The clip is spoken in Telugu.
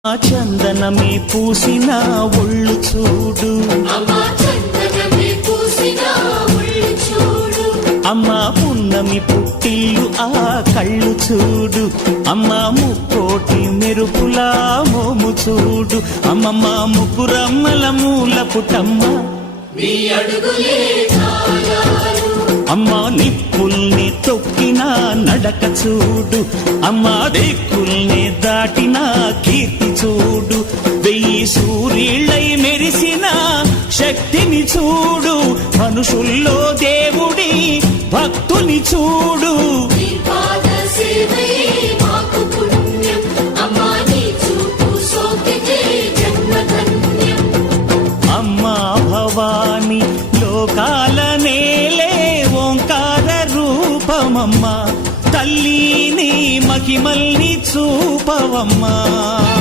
ఆ చందనమే పూసిన ఒళ్ళు చూడు, అమ్మా పున్నమి పుట్టిల్లు ఆ కళ్ళు చూడు, అమ్మా ముక్కోటి మెరుపులా మోము చూడు, అమ్మమ్మ ముగ్గురమ్మల మూల పుటమ్మ అమ్మా నిప్పుల్ని తొక్కిన నడక చూడు, అమ్మా దిక్కుల్ని దాటిన కీర్తి చూడు, వెయ్యి సూర్యుళ్ళై మెరిసిన శక్తిని చూడు, మనుషుల్లో దేవుడి భక్తుని చూడు. అమ్మా భవాని లోకాల నేలే ఓంకార రూపమమ్మా, తల్లిని మహిమల్ని చూపవమ్మా.